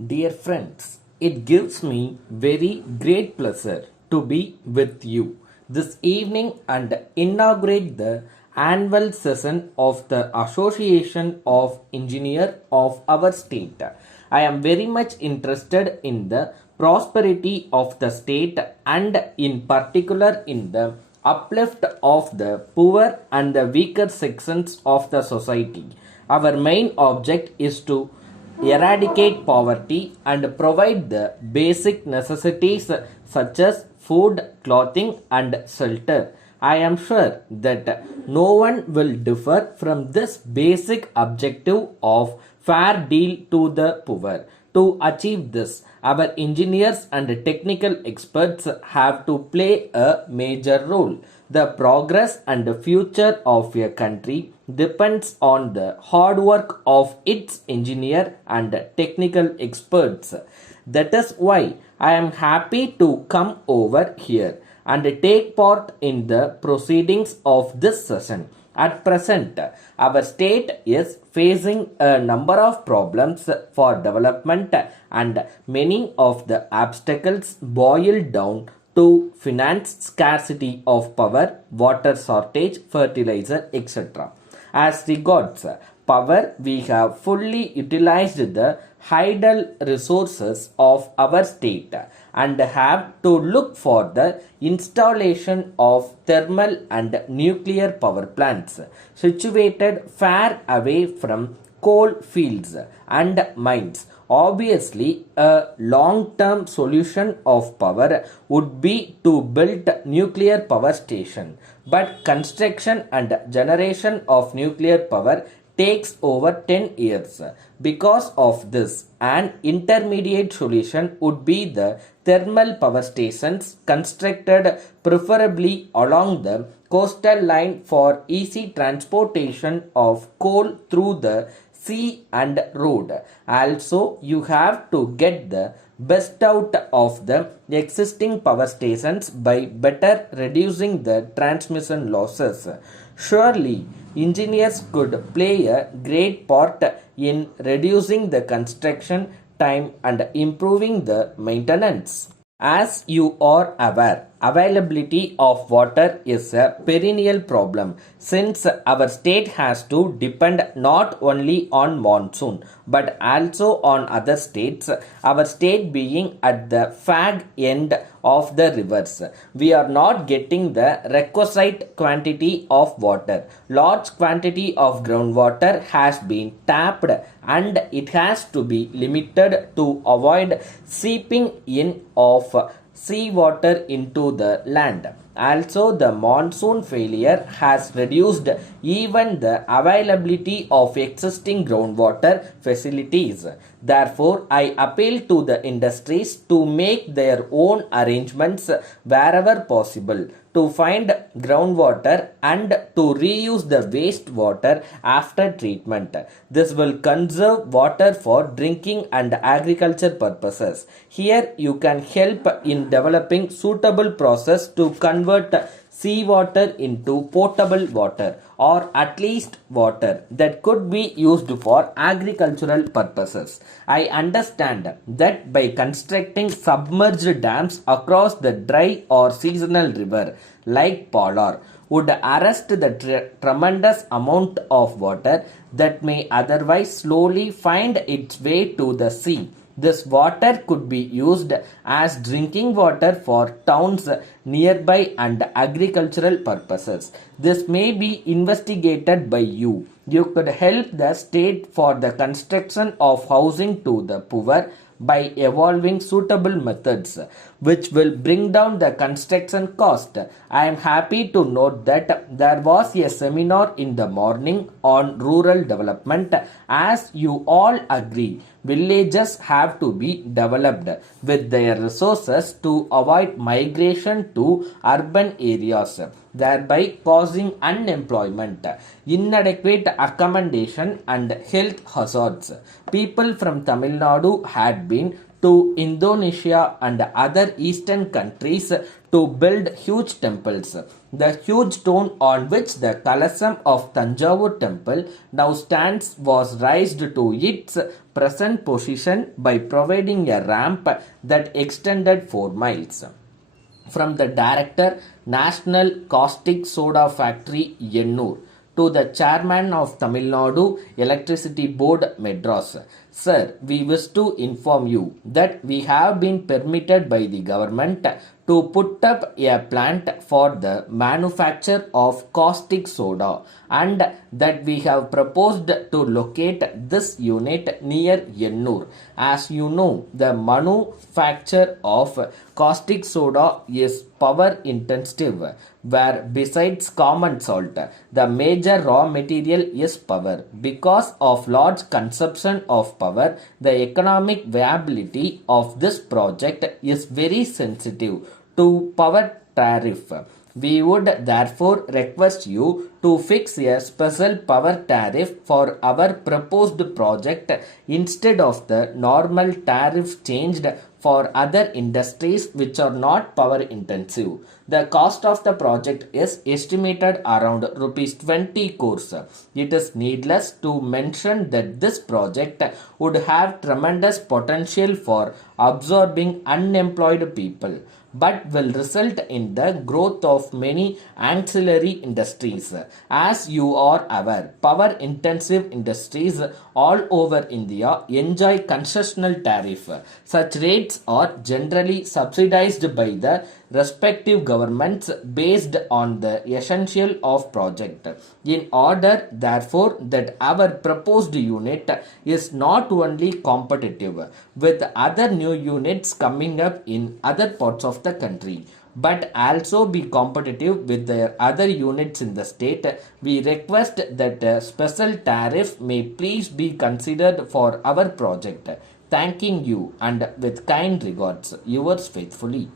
Dear friends, it gives me very great pleasure to be with you this evening and inaugurate the annual session of the Association of Engineers of our state. I am very much interested in the prosperity of the state and in particular in the uplift of the poor and the weaker sections of the society. Our main object is to eradicate poverty and provide the basic necessities such as food, clothing, and shelter. I am sure that no one will differ from this basic objective of fair deal to the poor. To achieve this, our engineers and technical experts have to play a major role. The progress and the future of a country depends on the hard work of its engineer and technical experts. That is why I am happy to come over here and take part in the proceedings of this session. At present, our state is facing a number of problems for development, and many of the obstacles boil down to finance scarcity of power, water shortage, fertilizer, etc. As regards power, we have fully utilized the tidal resources of our state and have to look for the installation of thermal and nuclear power plants situated far away from coal fields and mines. Obviously, a long term solution of power would be to build nuclear power station, but construction and generation of nuclear power takes over 10 years. Because of this, an intermediate solution would be the thermal power stations constructed preferably along the coastal line for easy transportation of coal through the sea and road. Also, you have to get the best out of the existing power stations by better reducing the transmission losses. Surely, engineers could play a great part in reducing the construction time and improving the maintenance. As you are aware, availability of water is a perennial problem since our state has to depend not only on monsoon but also on other states, our state being at the fag end of the rivers. We are not getting the requisite quantity of water. Large quantity of groundwater has been tapped and it has to be limited to avoid seeping in of seawater into the land. Also, the monsoon failure has reduced even the availability of existing groundwater facilities. Therefore, I appeal to the industries to make their own arrangements wherever possible to find groundwater and to reuse the wastewater after treatment. This will conserve water for drinking and agriculture purposes. Here you can help in developing suitable process to convert seawater into potable water or at least water that could be used for agricultural purposes. I understand that by constructing submerged dams across the dry or seasonal river like Polar would arrest the tremendous amount of water that may otherwise slowly find its way to the sea. This water could be used as drinking water for towns nearby and agricultural purposes. This may be investigated by you. You could help the state for the construction of housing to the poor by evolving suitable methods which will bring down the construction cost. I am happy to note that there was a seminar in the morning on rural development. As you all agree, villages have to be developed with their resources to avoid migration to urban areas, thereby causing unemployment, inadequate accommodation, and health hazards. People from Tamil Nadu had been to Indonesia and other eastern countries to build huge temples. The huge stone on which the Kalasam of Tanjavur temple now stands was raised to its present position by providing a ramp that extended 4 miles. From the director, National Caustic Soda Factory, Yennur, to the chairman of Tamil Nadu Electricity Board, Madras. Sir, we wish to inform you that we have been permitted by the government to put up a plant for the manufacture of caustic soda and that we have proposed to locate this unit near Yennur. As you know, the manufacture of caustic soda is power intensive, where besides common salt, the major raw material is power. Because of large consumption of power, the economic viability of this project is very sensitive to power tariff. We would therefore request you to fix a special power tariff for our proposed project instead of the normal tariff changed for other industries which are not power intensive. The cost of the project is estimated around rupees 20 crores. It is needless to mention that this project would have tremendous potential for absorbing unemployed people, but will result in the growth of many ancillary industries. As you are aware, power intensive industries all over India enjoy concessional tariff. Such rates are generally subsidized by the respective governments based on the essential of project. In order, therefore, that our proposed unit is not only competitive with other new units coming up in other parts of the country, but also be competitive with the other units in the state, we request that a special tariff may please be considered for our project. Thanking you and with kind regards, yours faithfully.